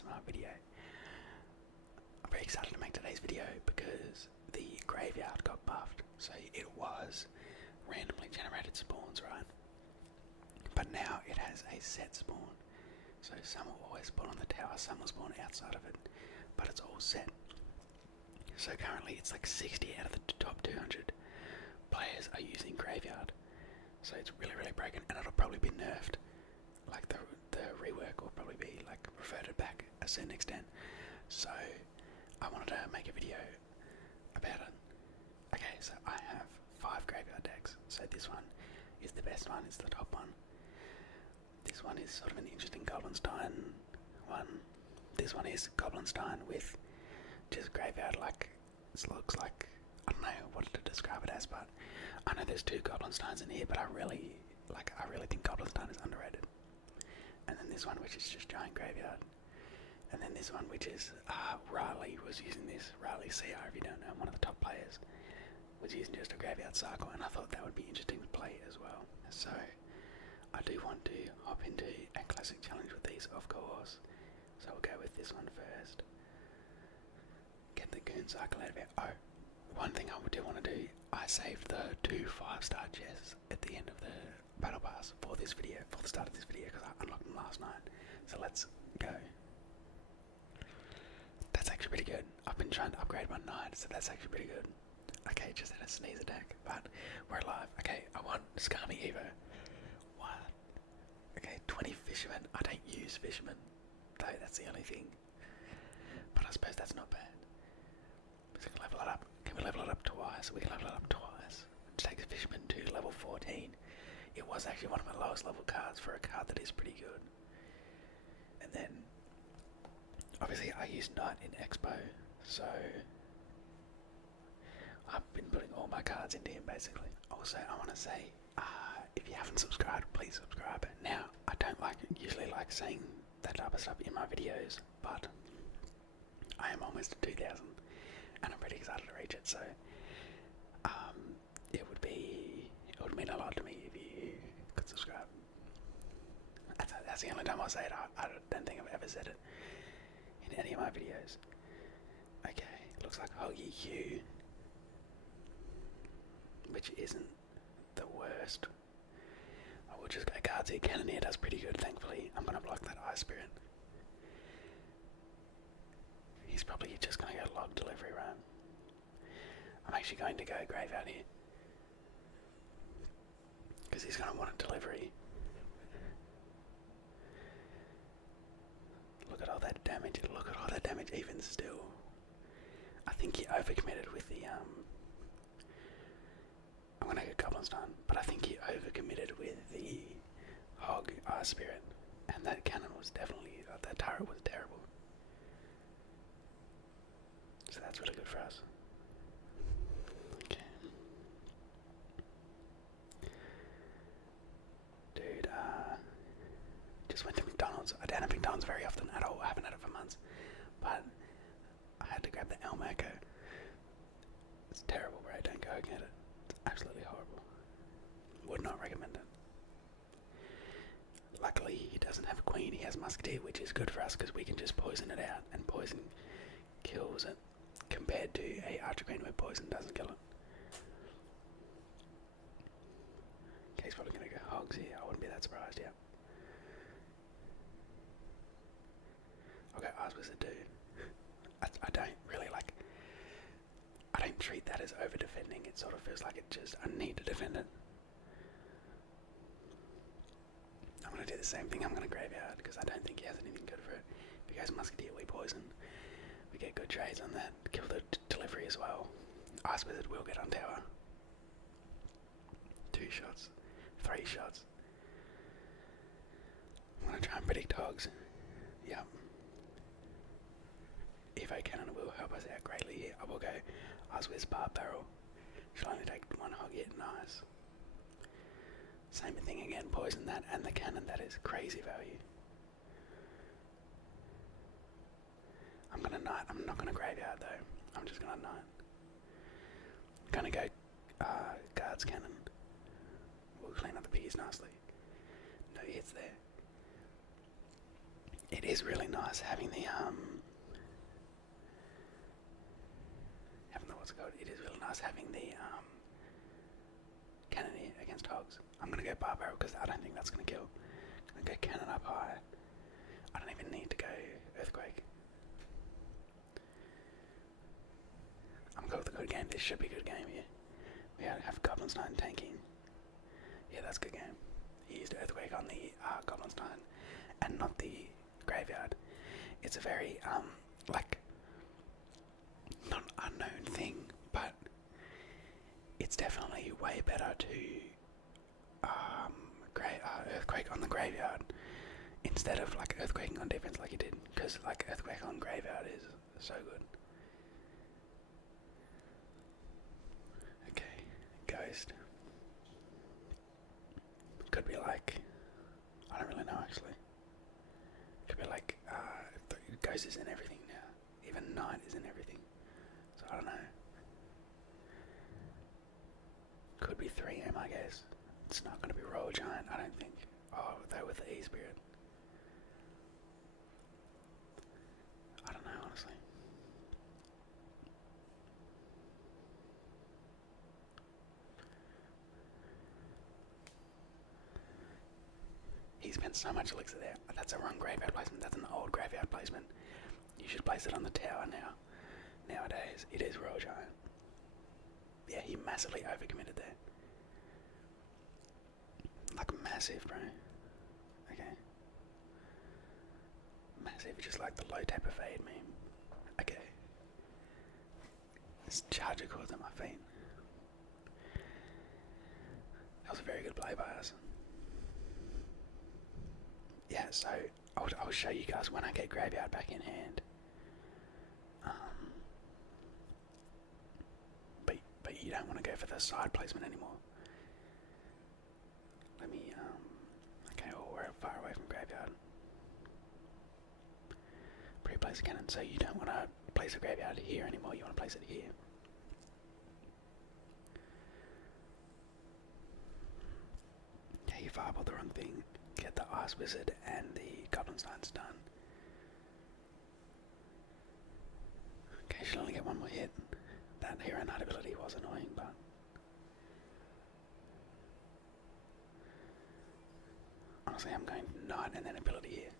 ASMR video. I'm very excited to make today's video because the graveyard got buffed. So it was randomly generated spawns, right? But now it has a set spawn. So some will always spawn on the tower, some will spawn outside of it, but it's all set. So currently it's like 60 out of the top 200 players are using graveyard. So it's really broken, and it'll probably be nerfed. Like the rework will probably be like reverted back a certain extent. So I wanted to make a video about it. Okay, so I have 5 graveyard decks. So this one is the best one, it's the top one. This one is sort of an interesting Gobstein one. This one is Gobstein with just graveyard, like it looks like, I don't know what to describe it as, but I know there's 2 Gobsteins in here, but I really think Gobstein is underrated. And then this one, which is just giant graveyard. And then this one, which is Riley was using this. Riley CR, if you don't know, one of the top players, was using just a graveyard cycle, and I thought that would be interesting to play as well. So I do want to hop into a classic challenge with these, of course. So we'll go with this one first. Get the goon cycle out of it. Oh, one thing I do want to do, I saved the 2 5-star chests at the end of the battle pass for this video, for the start of this video, because I unlocked them last night. So let's go. That's actually pretty good. I've been trying to upgrade my knight, so that's actually pretty good. Okay, just had a sneeze attack, but we're alive. Okay, I want Scummy Evo. What? Okay, 20 fishermen. I don't use fishermen, though, that's the only thing. But I suppose that's not bad. So we can level it up. Can we level it up twice? We can level it up twice. Which takes fisherman to level 14. It was actually one of my lowest level cards for a card that is pretty good. And then, obviously I use Knight in Expo, so I've been putting all my cards into him basically. Also, I want to say, if you haven't subscribed, please subscribe. Now, I don't usually like saying that type of stuff in my videos, but I am almost at 2,000, and I'm pretty excited to reach it. So, it would mean a lot to me if you could subscribe. That's the only time I'll say it. I don't think I've ever said it in any of my videos. Okay, looks like Hoggy Hugh, which isn't the worst. I will just go cards here. Cannoneer does pretty good, thankfully. I'm going to block that Ice Spirit. He's probably just going to go log delivery, right? I'm actually going to go graveyard here, because he's going to want a delivery. Look at all that damage. Look at all that damage even still. I think he overcommitted with the I'm gonna go Gobstein, but I think he overcommitted with the Hog Ice Spirit, and that cannon was definitely, that turret was terrible. So that's really good for us. Okay. Dude, just went to McDonald's. I don't have McDonald's very often at all. I haven't had it for months. But I had to grab the El Maco. It's terrible, bro. Don't go get it. It's absolutely horrible. Would not recommend it. Luckily, he doesn't have a queen. He has Musketeer, which is good for us because we can just poison it out, and poison kills it, compared to a Archer Queen where poison doesn't kill it. Okay, he's probably going to go Hogs here. I wouldn't be that surprised, yeah. I'll go Ice Wiz V2. I don't really like, I don't treat that as over defending. It sort of feels like I need to defend it. I'm going to do the same thing. I'm going to graveyard because I don't think he has anything good for it. If he goes Musketeer, we poison. We get good trades on that. Kill the delivery as well. Ice Wizard will get on tower. 2 shots. 3 shots. I'm going to try and predict Hogs. Yep. Evo Cannon will help us out greatly here. I will go Ice Wiz Bar Barrel. She'll only take 1 hog hit. Nice. Same thing again. Poison that and the cannon. That is crazy value. I'm going to Knight. I'm not going to graveyard though. I'm just going to Knight. I'm going to go Guards Cannon. We'll clean up the piggies nicely. No hits there. It is really nice having the what's it called? It is really nice having the cannon here against hogs. I'm gonna go barbaro because I don't think that's gonna kill. I'm gonna go cannon up high. I don't even need to go earthquake. I'm good with a good game. This should be a good game here. We have Gobstein tanking. Yeah, that's a good game. He used earthquake on the Gobstein and not the graveyard. It's a very like not unknown thing, but it's definitely way better to earthquake on the graveyard instead of like earthquaking on defense like you did, because like earthquake on graveyard is so good. Okay, ghost. Could be like, I don't really know actually. Could be like ghost is in everything now. Even knight is in everything. So I don't know. Could be 3M, I guess. It's not going to be Royal Giant, I don't think. Oh, though with the E-Spirit. I don't know, honestly. He spent so much elixir there. That's a wrong graveyard placement. That's an old graveyard placement. You should place it on the tower now. Nowadays, it is Royal Giant. Yeah, he massively overcommitted there. Like massive, bro. Okay. Massive, just like the low taper fade meme. Okay. This charger caused at my feet. That was a very good play by us. Yeah, so I'll show you guys when I get graveyard back in hand. But you don't want to go for the side placement anymore. Let me okay, well, we're far away from graveyard. Pre-place a cannon, so you don't want to place a graveyard here anymore, you want to place it here. Okay, you fireball the wrong thing. Get the Ice Wizard and the Gobstein's done. Okay, should only get one more hit. That hero knight ability was annoying, but honestly I'm going knight and then ability here.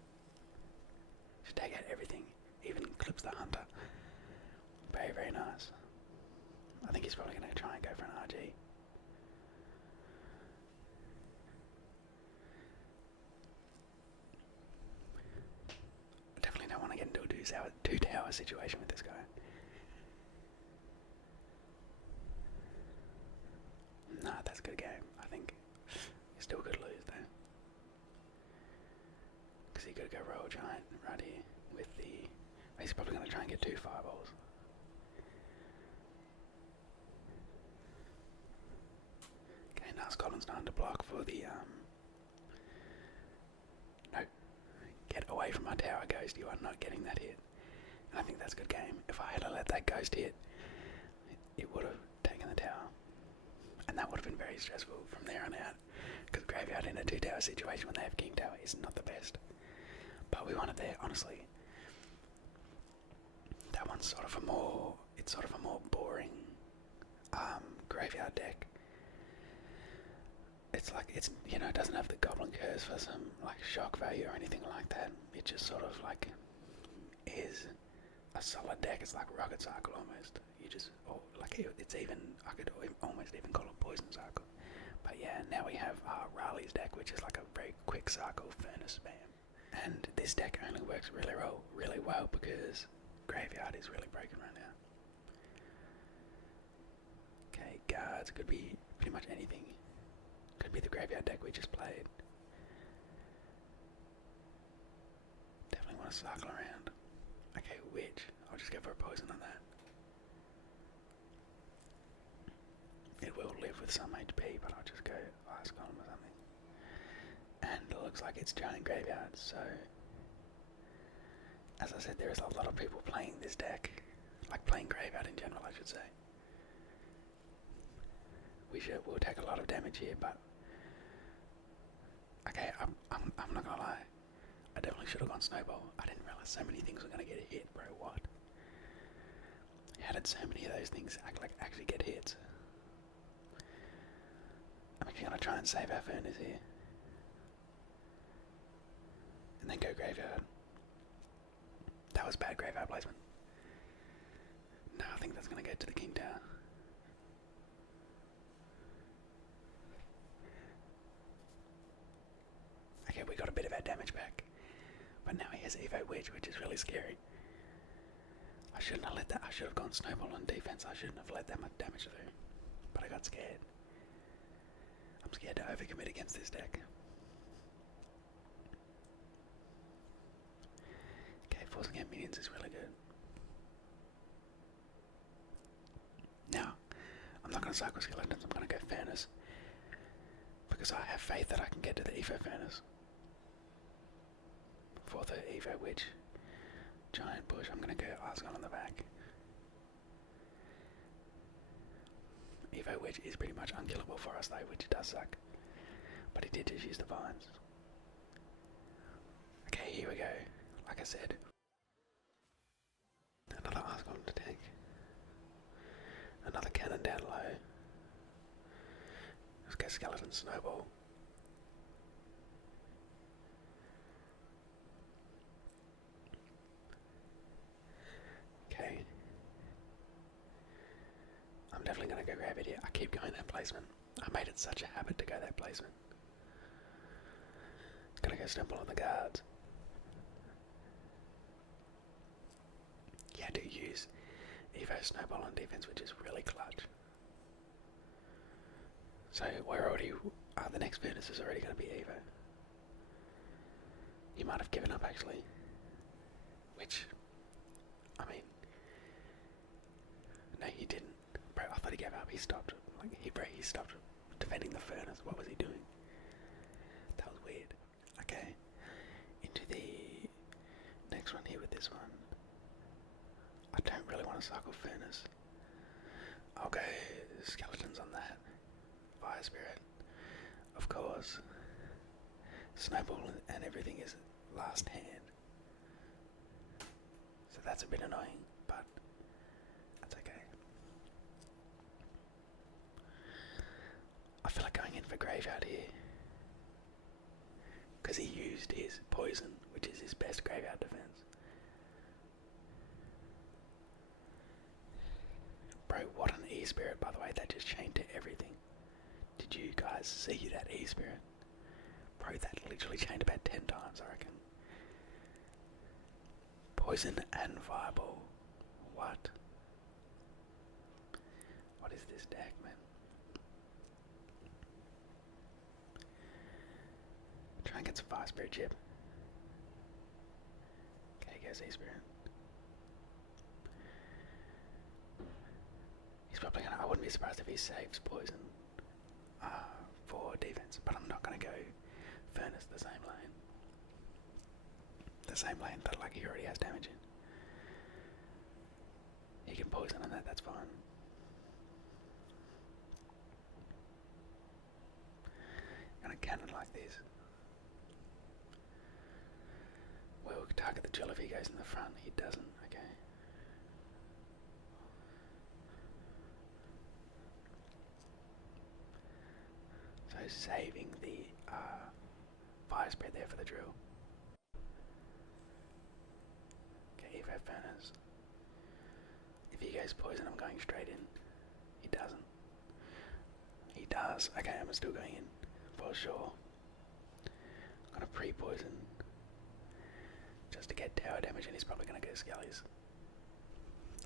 Should take out everything, even clips the hunter. Very, very nice. I think he's probably going to try and go for an RG. I definitely don't want to get into a two tower situation with this guy. Nah, that's a good game. I think you still could lose though. Because he could go Royal Giant right here with the... He's probably going to try and get 2 fireballs. Okay, now Scotland's starting to block for the... No. Get away from my tower, Ghost. You are not getting that hit. And I think that's a good game. If I had let that Ghost hit, it would have taken the tower. And that would have been very stressful from there on out, because graveyard in a 2 tower situation when they have king tower is not the best. But we wanted there, honestly. That one's sort of a more boring graveyard deck. It's like, it's, you know, it doesn't have the goblin curse for some like shock value or anything like that. It just sort of like is a solid deck. It's like rocket cycle almost. You just, or like it's even, I could almost even call it poison cycle. But yeah, now we have Raleigh's deck, which is like a very quick cycle furnace spam. And this deck only works really well because graveyard is really broken right now. Okay, guards, could be pretty much anything. Could be the graveyard deck we just played. Definitely want to cycle around. Okay, witch. I'll just go for a poison on that. It will live with some HP, but I'll just go Ice Golem or something. And it looks like it's giant graveyard, so... As I said, there is a lot of people playing this deck. Like playing graveyard in general, I should say. We'll take a lot of damage here, but... Okay, I'm not gonna lie. I definitely should have gone snowball. I didn't realise so many things were going to get hit, bro. What? How did so many of those things actually get hit? I'm actually going to try and save our furnace here. And then go graveyard. That was bad graveyard placement. No, I think that's going to go to the king tower. Okay, we got a bit of our damage back. But now he has Evo Wedge, which is really scary. I shouldn't have let that. I should have gone snowball on defense. I shouldn't have let that much damage through. But I got scared. I'm scared to overcommit against this deck. Okay, forcing out minions is really good. Now, I'm not going to cycle skeletons. I'm going to go furnace. Because I have faith that I can get to the Evo furnace. For the Evo Wedge. Giant push. I'm going to go Argon on the back. Evo Wedge is pretty much unkillable for us though, which does suck. But he did just use the vines. Okay, here we go. Like I said. Another Argon to tank. Another cannon down low. Let's go skeleton snowball. Okay. I'm definitely going to go grab it here. I keep going that placement. I made it such a habit to go that placement. Gonna go stumble on the guards. Yeah, I do use Evo Snowball on defense, which is really clutch. So we're already... the next furnace is already going to be Evo. He might have given up actually. Which, I mean... No, he didn't. Bro, I thought he gave up. He stopped. He stopped defending the furnace. What was he doing? That was weird. Okay. Into the next one here with this one. I don't really want to cycle furnace. I'll go skeletons on that. Fire spirit. Of course. Snowball and everything is last hand. So that's a bit annoying, but that's okay. I feel like going in for graveyard here. Because he used his poison, which is his best graveyard defense. Bro, what an E-Spirit, by the way, that just chained to everything. Did you guys see that E-Spirit? Bro, that literally chained about 10 times, I reckon. Poison and Fireball. What? What is this deck, man? Try and get some Fire Spirit chip. Okay, goes E-Spirit. He's probably gonna... I wouldn't be surprised if he saves poison for defense, but I'm not gonna go furnace the same lane. The same lane that like he already has damage in. He can poison on that, that's fine. Gonna cannon like this. We'll target the drill if he goes in the front. He doesn't, okay. So saving the fire spread there for the drill. Okay, Evo Furnace. If he goes poison, I'm going straight in. He doesn't. He does. Okay, I'm still going in for sure. I'm gonna pre-poison just to get tower damage, and he's probably gonna go Skellies.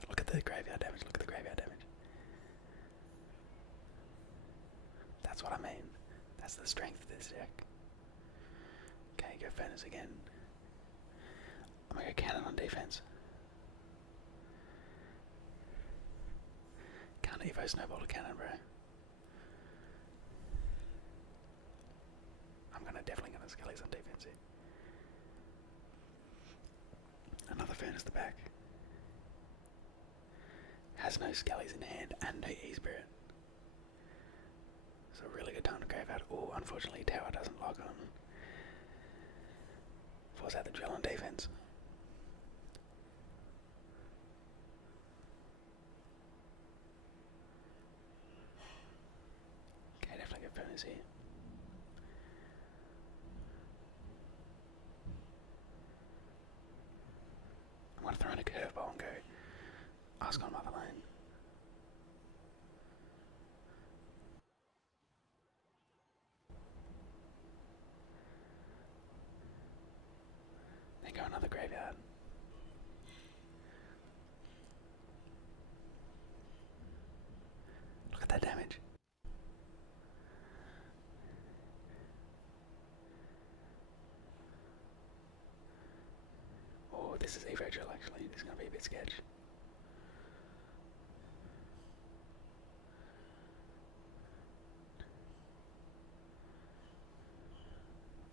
Look at the graveyard damage. Look at the graveyard damage. That's what I mean. That's the strength of this deck. Okay, go Furnace again. I'm gonna go Cannon on defense. Can't Evo Snowball to Cannon, bro. I'm definitely gonna Skellies on defense here. Another Furnace the back. Has no Skellies in hand and no E-Spirit. It's a really good time to grave out. Oh, unfortunately tower doesn't lock on force out the drill on defense. Okay, definitely get furnace here. I'm going to throw in a curveball and go ask on mother lane. Then go another graveyard. Look at that damage. Oh, this is Evo drill actually. This is going to be a bit sketch.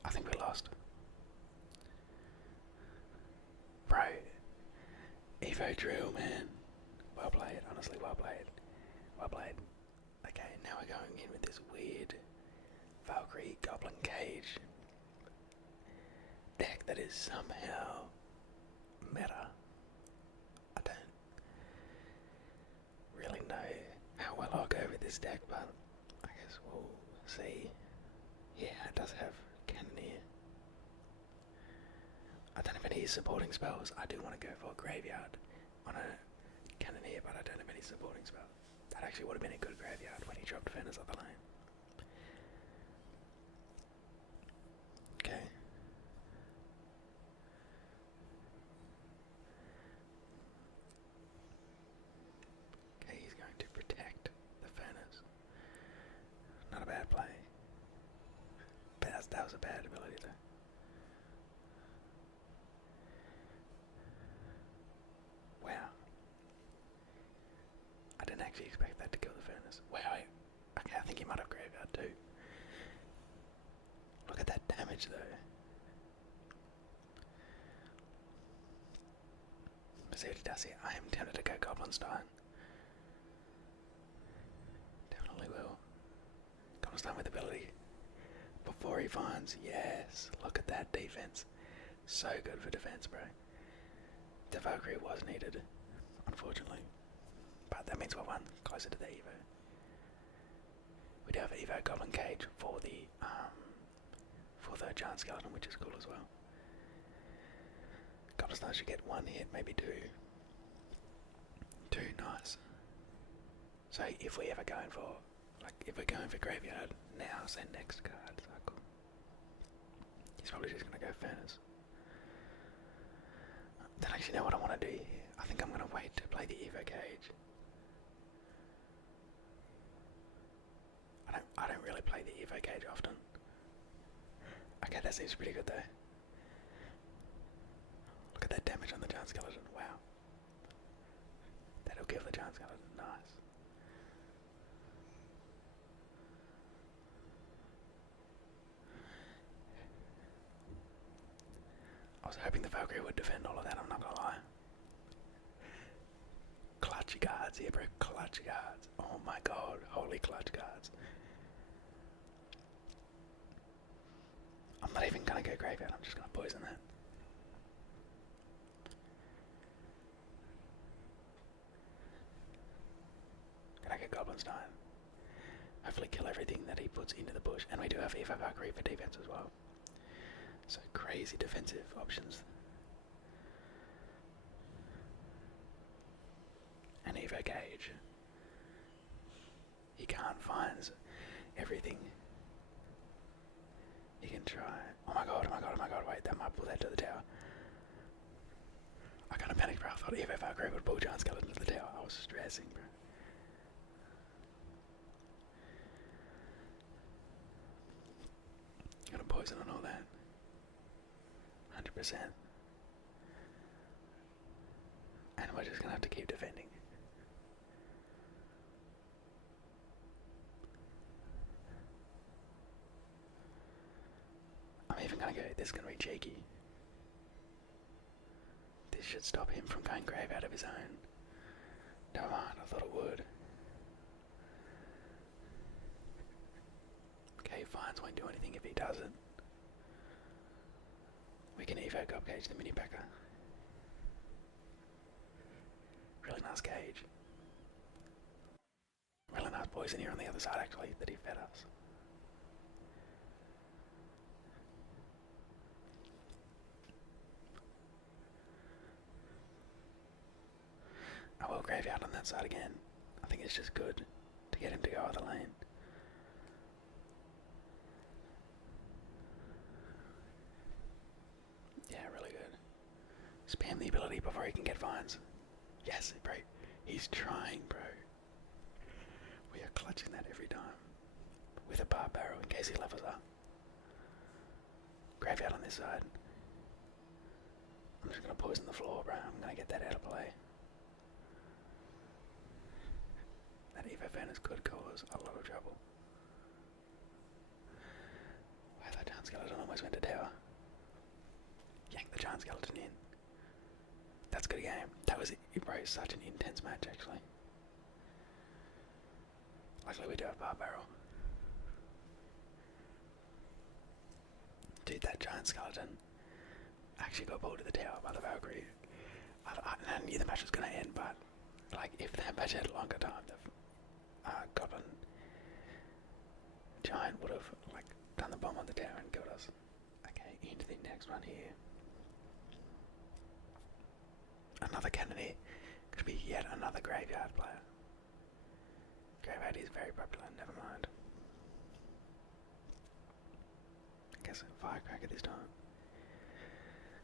I think we lost. Bro. Evo drill, man. Well played, honestly, well played. Well played. Okay, now we're going in with this weird Valkyrie Goblin Cage deck that is somehow meta. I don't really know how well I'll go with this deck, but I guess we'll see. Yeah, it does have Cannoneer. I don't have any supporting spells. I do want to go for a Graveyard on a Cannoneer, but I don't have any supporting spells. That actually would have been a good Graveyard when he dropped Furnace up the lane. Okay. Okay, he's going to protect the Furnace. Not a bad play. But that was a bad ability though. Wow. I didn't actually expect that to kill the Furnace. Wow, okay, I think he might have Graveyard too. Look at that damage though. Let's see what he does here. I am tempted to go Goblinstein. Definitely will. Goblinstein with ability. Before he finds, yes. Look at that defense. So good for defense, bro. The Valkyrie was needed, unfortunately. But that means we're one closer to the Evo. We do have Evo Goblin Cage for the giant skeleton, which is cool as well. Goblinstein should get one hit, maybe two. Two, nice. So if we ever going for, if we're going for Graveyard now, say next card cycle, he's probably just gonna go Furnace. Then actually know what I want to do here. I think I'm gonna wait to play the Evo Cage. I don't really play the Evo Cage often. Okay, that seems pretty good though. Look at that damage on the giant skeleton. Wow. That'll kill the giant skeleton. Nice. I was hoping the Valkyrie would defend all of that, I'm not gonna lie. Clutch guards here, bro. Clutch guards. Oh my god. Holy clutch guards. I'm not even gonna go Graveyard, I'm just gonna poison that. Can I get Goblinstein? Hopefully kill everything that he puts into the bush. And we do have Evo Valkyrie for defense as well. So crazy defensive options. And Evo Gauge. He can't find everything. He can try. Oh my god, oh my god, oh my god, wait, that might pull that to the tower. I kinda panicked, bro. I thought Evo Valkyrie would pull giant skeleton to the tower. I was stressing, bro. Gonna poison on all that. 100%. And we're just gonna have to keep defending. I'm even gonna go, this is gonna be cheeky. This should stop him from going grave out of his own. Never mind, I thought it would. Okay, fines won't do anything if he doesn't. We can Evo Gob Cage the mini packer. Really nice cage. Really nice poison here on the other side actually that he fed us. I will graveyard on that side again. I think it's just good to get him to go other lane. Yeah, really good. Spam the ability before he can get vines. Yes, bro. He's trying, bro. We are clutching that every time. With a bar barrel in case he levels up. Graveyard on this side. I'm just gonna poison the floor, bro. I'm gonna get that out of play. That Evo Furnace could cause a lot of trouble. Wow, that giant skeleton almost went to tower. Yank the giant skeleton in. That's a good game. That was, bro, such an intense match actually. Luckily we do have bar barrel. Dude, that giant skeleton actually got pulled to the tower by the Valkyrie. I knew the match was going to end, but like if that match had a longer time, the goblin giant would have like done the bomb on the tower and killed us. Okay, into the next one here. Another Kennedy. Could be yet another graveyard player. Graveyard is very popular, never mind. I guess Firecracker this time.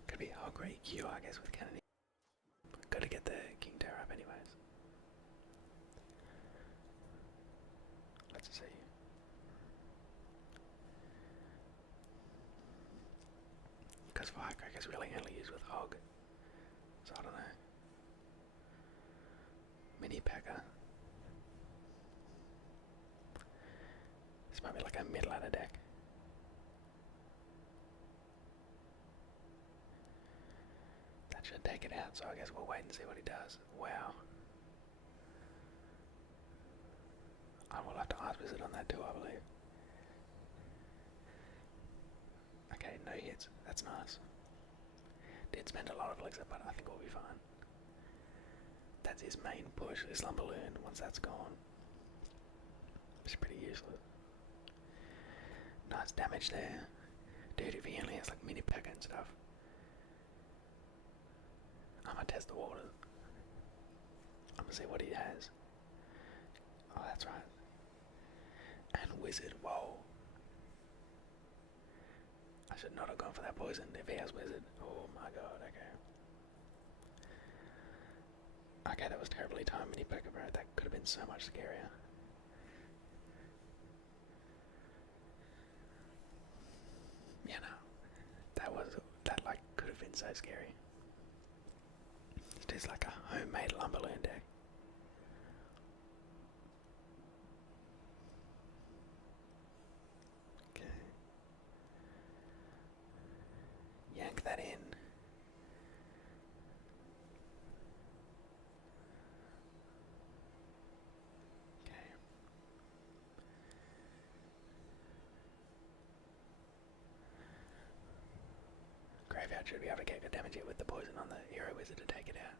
Could be a great Q, I guess, with Kennedy. Gotta get the King Tower up anyways. Let's see. Because Firecracker's really only used with Hog. So I don't know. Mini Packer. This might be like a mid-ladder deck. That should take it out, so I guess we'll wait and see what he does. Wow. I will have to Ice Wiz on that too, I believe. Okay, no hits. That's nice. Did spend a lot of elixir, but I think we'll be fine. That's his main push, his Lumberloon. Once that's gone, it's pretty useless. Nice damage there. Dude, if he only has like mini pack and stuff. I'm gonna test the waters. I'm gonna see what he has. Oh, that's right. And Wizard, whoa. I should not have gone for that poison if he has Wizard. Oh my god, okay. Okay, that was terribly timed, mini packer, bro. That could have been so much scarier. You know, that like could have been so scary. It's just like a homemade Lumberloon deck. Okay. Yank that in. Okay. Graveyard should be able to get good damage here with the poison on the Hero Wizard to take it out.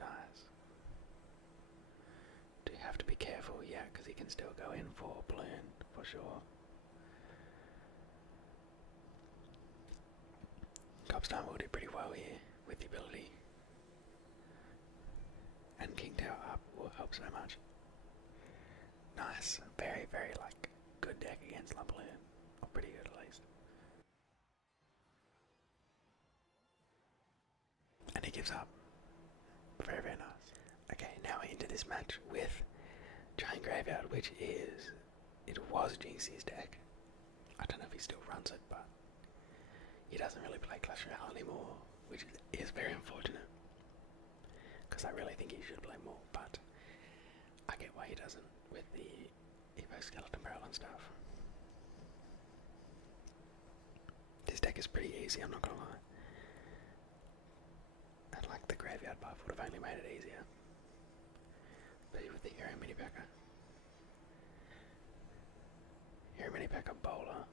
Nice. Do you have to be careful? Yeah, because he can still go in for Balloon, for sure. Gobstein will do pretty well here with the ability. And King Tower up will help so much. Nice. Very, very like good deck against Lumberloon. Or pretty good at least. And he gives up. Very, very nice. Okay, now we're into this match with Giant Graveyard, which is... It was Jinxie's deck. I don't know if he still runs it, but... He doesn't really play Clash Royale anymore, which is very unfortunate. Because I really think he should play more, but... I get why he doesn't with the Evo Skeleton Barrel and stuff. This deck is pretty easy, I'm not gonna lie. And like the Graveyard buff would have only made it easier. But with the Hero Mini Packer. Hero Mini Packer Bowler.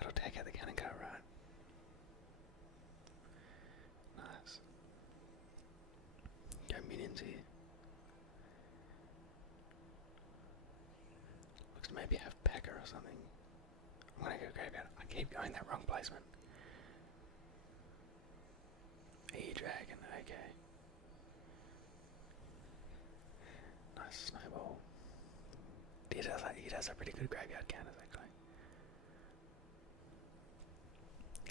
That'll take out the cannon car, right? Nice. Go minions here. Looks to maybe have Packer or something. I'm gonna go graveyard. I keep going that wrong placement. E-Dragon, okay. Nice snowball. He does a pretty good graveyard counters actually.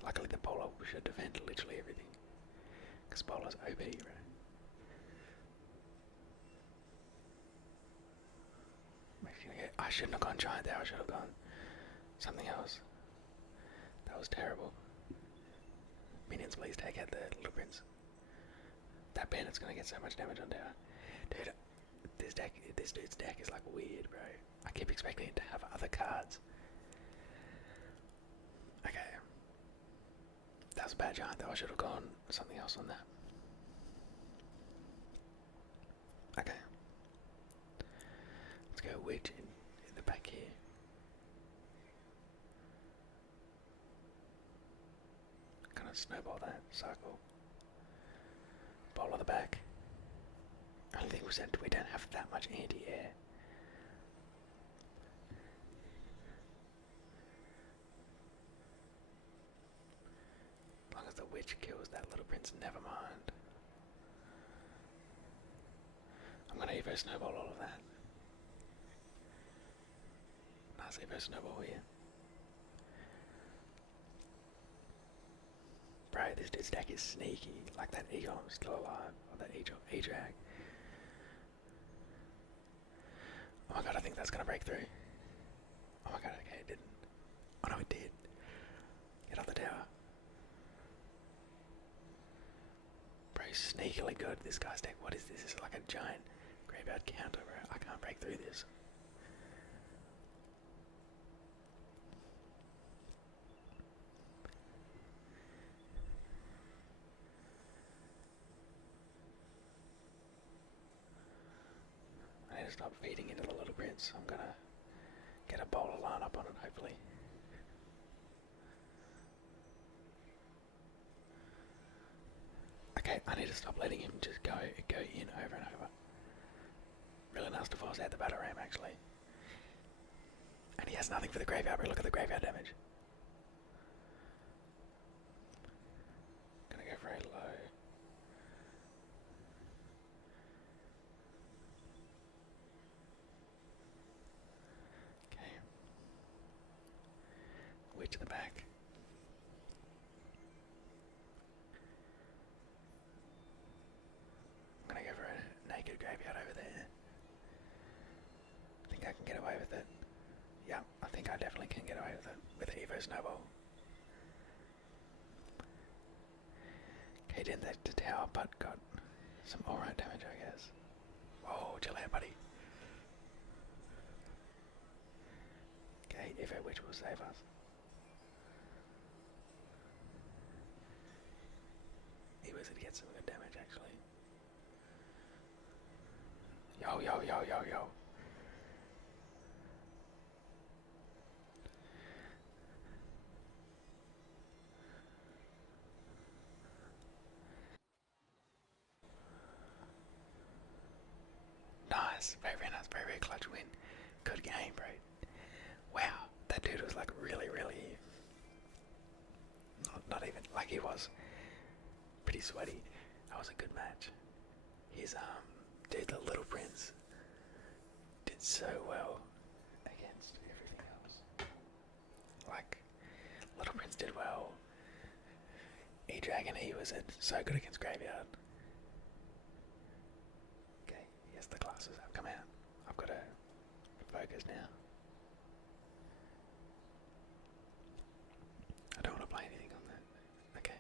Luckily the bowler should defend literally everything. Because bowler's OP, right? I shouldn't have gone giant there, I should have gone something else. That was terrible. Minions, please take out the little prince. That bandit's gonna get so much damage on tower. Dude, this dude's deck is like weird, bro. I keep expecting it to have other cards. Okay. That was a bad giant though, I should have gone something else on that. Okay. Let's go witch in the back here. Gonna snowball that cycle. Bowl on the back. Only thing was that we don't have that much anti-air. As long as the witch kills that little prince, never mind. I'm gonna Evo snowball all of that. Nice Evo snowball here. Bro, this dude's deck is sneaky. Like that Eagle is still alive. Or that E-Drag. Oh my god, I think that's gonna break through. Oh my god, okay, it didn't. Oh no, it did. Get off the tower. Bro, sneakily good, this guy's deck. What is this? This is like a giant graveyard counter, bro. I can't break through this. I need to stop feeding into the little prince. I'm gonna get a bowler line up on it, hopefully. Okay, I need to stop letting him just go in over and over. Really nice to force out the battle ram, actually. And he has nothing for the graveyard, but look at the graveyard damage. Gonna go very low. Okay. Witch to the back. I'm gonna go for a naked graveyard over there. I think I can get away with it. Yeah, I think I definitely can get away with it. With Evo Snowball. Okay, didn't that to tower, but got some alright damage, I guess. Oh, chill out, buddy. Okay, Evo Witch will save us. E-Wizard gets some good damage, actually. Yo, yo, yo, yo, yo. Nice, very nice, very clutch win. Good game, bro. Wow, that dude was like really, not even, like he was pretty sweaty. That was a good match. He's, dude, the Little Prince did so well against everything else. Like, Little Prince did well. E-Dragon, he was so good against Graveyard. Okay, yes, the classes have come out. I've got to focus now. I don't want to play anything on that. Okay,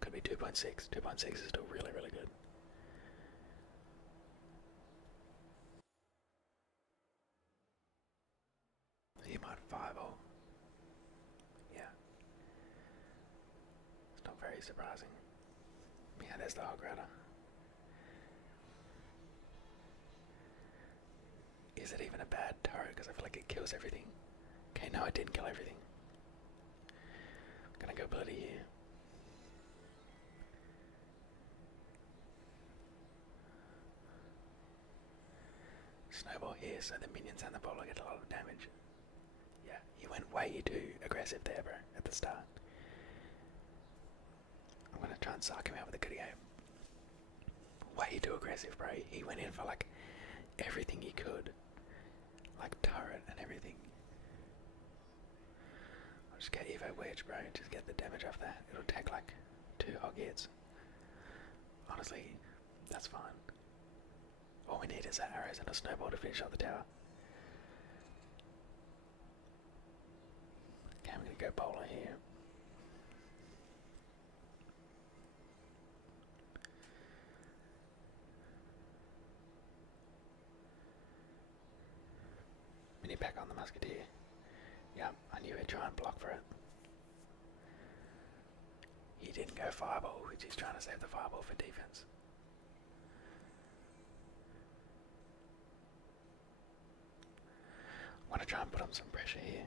could be 2.6. 2.6 is still really good. You might 5-0. Yeah. It's not very surprising. Yeah, there's the Hog Rider. Is it even a bad turret? Because I feel like it kills everything. Okay, no, it didn't kill everything. Gonna go bloody here. Snowball here, so the minions and the bowler get a lot of damage. Yeah, he went way too aggressive there, bro, at the start. I'm gonna try and suck him out with a good game. Way too aggressive, bro. He went in for like everything he could. Like turret and everything. I'll just get Evo Wedge, bro. Just get the damage off that. It'll take like 2 hog hits. Honestly, that's fine. All we need is that arrows and a snowball to finish off the tower. Okay, I'm gonna go bowler here. Mini pack on the musketeer. Yeah, I knew he'd try and block for it. He didn't go fireball, which he's trying to save the fireball for defense. I'm gonna try and put on some pressure here.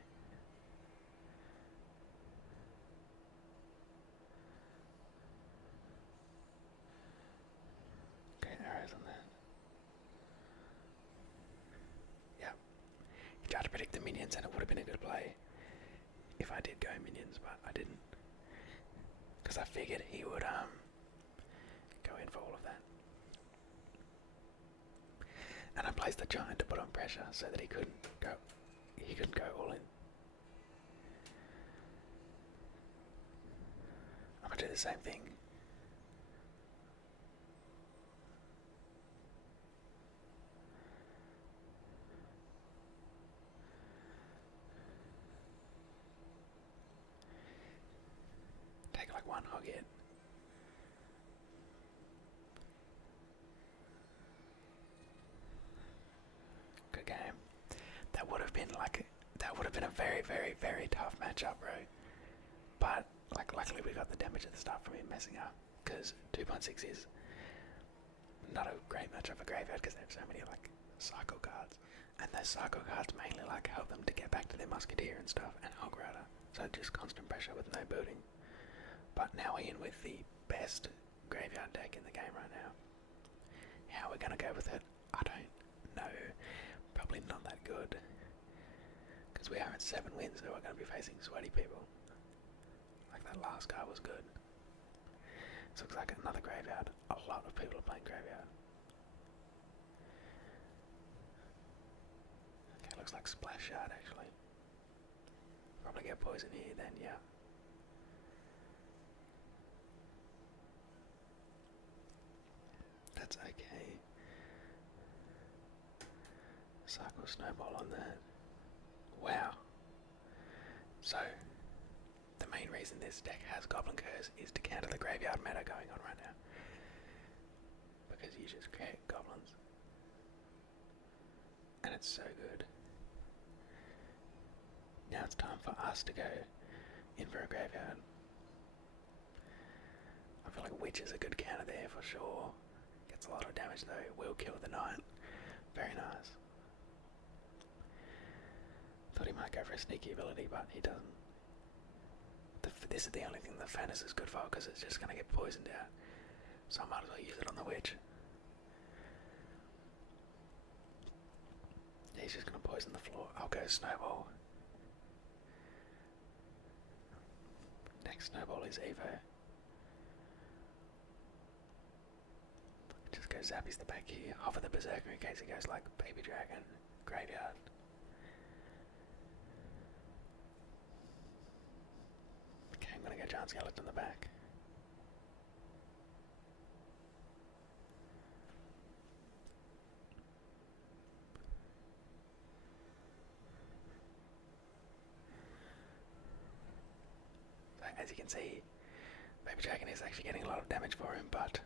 Okay, arrows on that. Yeah. He tried to predict the minions and it would have been a good play if I did go minions, but I didn't. Because I figured he would go in for all of that. And I placed the giant to put on pressure so that he couldn't go all in. I'm gonna do the same thing. Take like 1 hog hit. Good game. That would have been a very, very, very tough matchup, bro. But like, luckily we got the damage at the start from him messing up. Because 2.6 is not a great matchup for Graveyard because they have so many like cycle cards, and those cycle cards mainly like help them to get back to their musketeer and stuff and hog rider. So just constant pressure with no building. But now we're in with the best Graveyard deck in the game right now. How we're gonna go with it, I don't know. Probably not that good. Because we are at 7 wins, so we're going to be facing sweaty people. Like that last guy was good. This looks like another Graveyard. A lot of people are playing Graveyard. Okay, looks like Splash Shard actually. Probably get poison here then, yeah. That's okay. Cycle Snowball on that. Wow. So, the main reason this deck has Goblin Curse is to counter the Graveyard meta going on right now. Because you just create goblins. And it's so good. Now it's time for us to go in for a Graveyard. I feel like Witch is a good counter there for sure. Gets a lot of damage though. Will kill the Knight. Very nice. Thought he might go for a sneaky ability, but he doesn't. This is the only thing the Furnace is good for, because it's just going to get poisoned out. So I might as well use it on the Witch. Yeah, he's just going to poison the floor. I'll go Snowball. Next Snowball is Evo. Just go Zappies the back here. Hover the Berserker in case he goes like Baby Dragon, Graveyard. I'm gonna go Giant Skeleton in the back. So as you can see, Baby Dragon is actually getting a lot of damage for him, but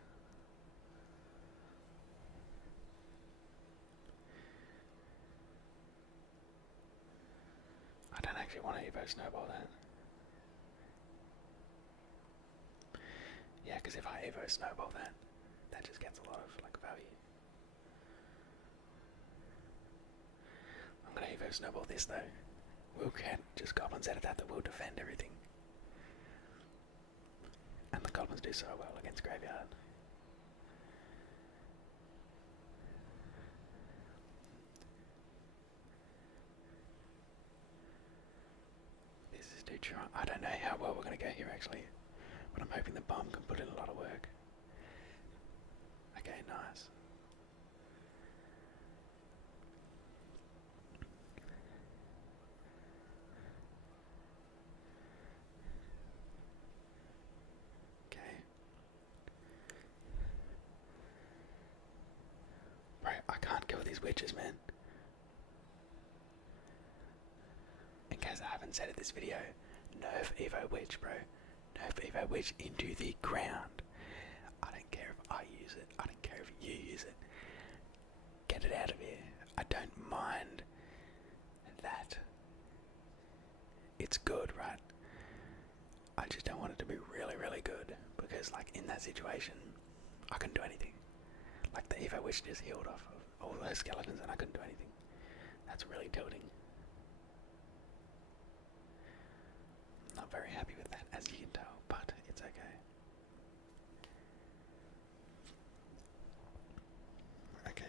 I don't actually want to Evo Snowball that. Yeah, because if I Evo Snowball that just gets a lot of like value. I'm gonna Evo Snowball this though. We'll get just goblins out of that will defend everything. And the goblins do so well against graveyard. This is too try. I don't know how well we're going to go here actually, but I'm hoping the bomb can put in a lot of work. Okay, nice. I can't kill these witches, man. In case I haven't said it this video, nerf Evo Witch, bro. Nerf Evo Witch into the ground. I don't care if I use it. I don't care if you use it. Get it out of here. I don't mind that. It's good, right? I just don't want it to be really, really good. Because, like, in that situation, I couldn't do anything. Like, the Evo Witch just healed off of all those skeletons and I couldn't do anything. That's really tilting. Not very happy with that, as you can tell, but it's okay. Okay.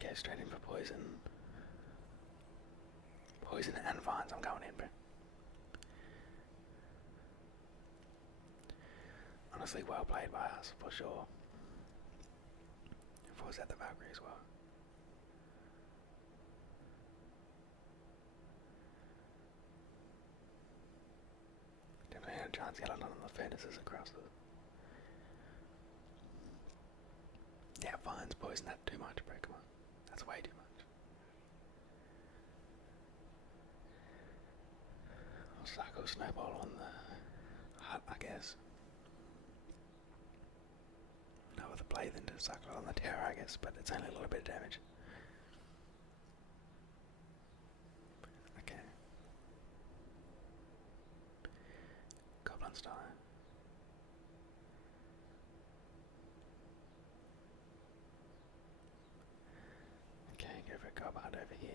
Go straight in for poison. Poison and vines, I'm going in, bro. Honestly, well played by us, for sure. If I was at the Valkyrie as well. Definitely had a chance to get on the furnaces across the... Yeah, vines, poison, that's too much, bro, come on. That's way too much. I'll cycle snowball on the hut, I guess. No other play than to cycle on the tower, I guess, but it's only a little bit of damage. Okay. Goblins die. Okay, go for a goblin over here.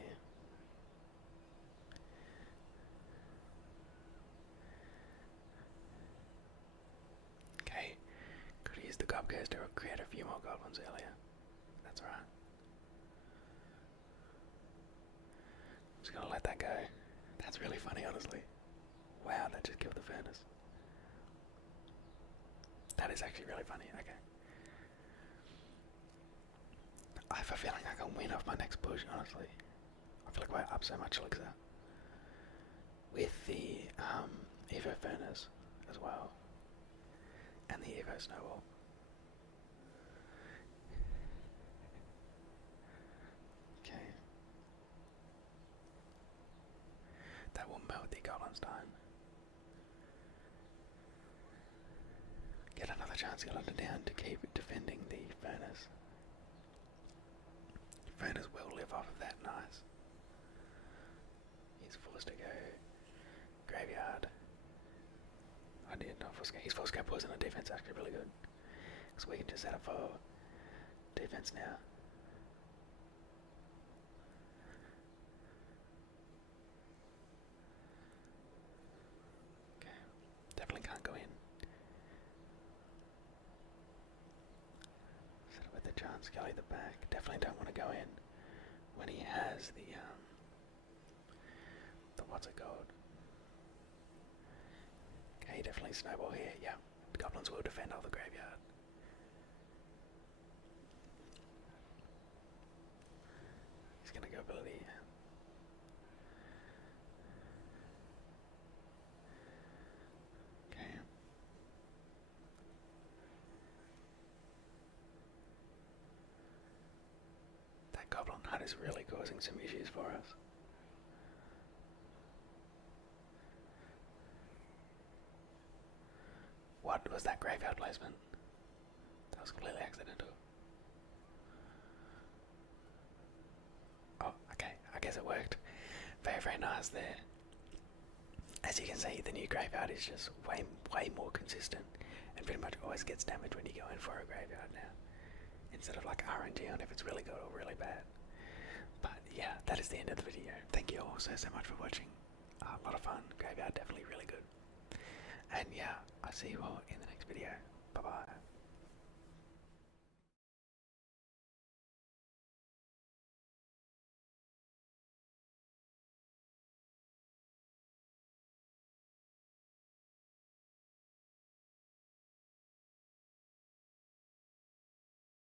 Okay. Could have used the gobgoes to create a few more goblins earlier. That's alright. Just gonna let that go. That's really funny, honestly. Wow, that just killed the furnace. That is actually really funny, okay. I have a feeling I can win off my next push, honestly. I feel like we're up so much elixir. With the Evo furnace as well. And the Evo snowball. Okay. That will melt the goblins down. Get another chance to get under down to keep defending the furnace. Furnace will live off of that, nice. He's forced to go graveyard. I did not force go. He's forced to go poison on defense, actually really good. Because we can just set up for defense now. Okay, definitely can't go in. Set up with the giant Skelly at the back. Definitely don't want to go in when he has the what's it called? Okay, definitely snowball here. Yeah, the goblins will defend all the graveyard. He's gonna go ability. Okay. That goblin hut is really causing some issues for us. What was that graveyard placement? That was completely accidental. Oh, okay, I guess it worked. Very, very nice there. As you can see, the new graveyard is just way more consistent and pretty much always gets damage when you go in for a graveyard now. Instead of like RNG on if it's really good or really bad. But yeah, that is the end of the video. Thank you all so much for watching. A lot of fun. Graveyard definitely really good. And yeah, I'll see you all in the next video. Bye bye.